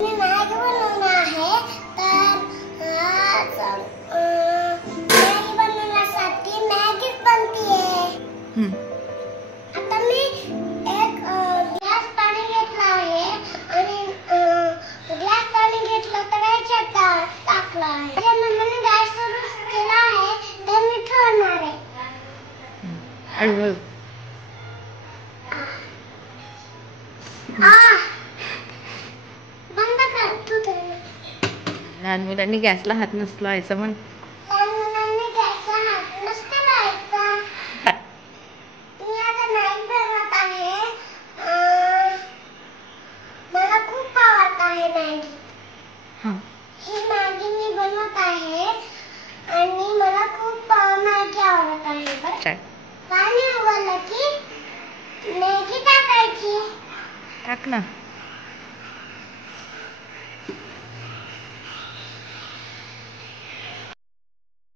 Maggi बनवणार आहे तर आज मॅगी बनवण्यासाठी मॅगीच बनतीये। आता मी एक ग्लास पाणी घेतला आहे आणि ग्लास पाणी घेतलं तर याच्यात टाकलं आहे। त्यानंतर गॅस सुरू केला आहे तर मी ठेवणार आहे। हळूहळू बंद कर तू तर। लहान मुलांनी गॅसला हात नसला लावायचा म्हण। लहान मुलांनी गॅसला हात नसतो लावायचा। मी आता मॅगी बनवत आहे। मला खूप आवडत आहे मॅगी। ही मॅगी मी बनवत आहे आणि मला खूप मॅगी आवडत आहे। पाणी उकळलं की मॅगी टाकायची। टाक ना।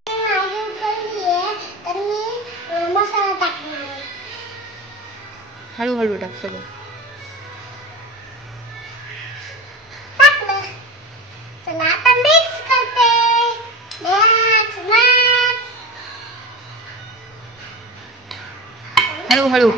मॅगी उकळली आहे तर मी मसाला टाकणार आहे। हळूहळू टाक सगळं। टाकलं। चला आता मिक्स करते। हळूहळू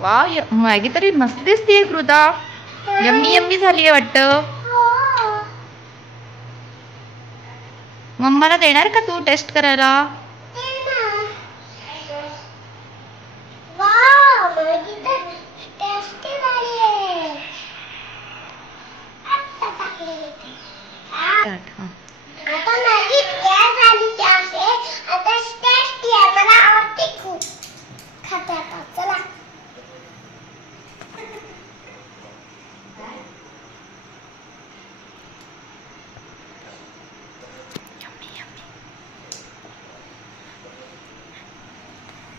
वाव, मॅगी तरी मस्त दिसतीये कृता। यम्मी यम्मी झालीये वाटतं। मम्माला देणार का तू टेस्ट करायला? आता मॅगी तयार झाली आहे। आता टेस्टी आहे, मला आवडते खूप। खाते आता, चला।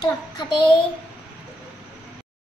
चला खाते।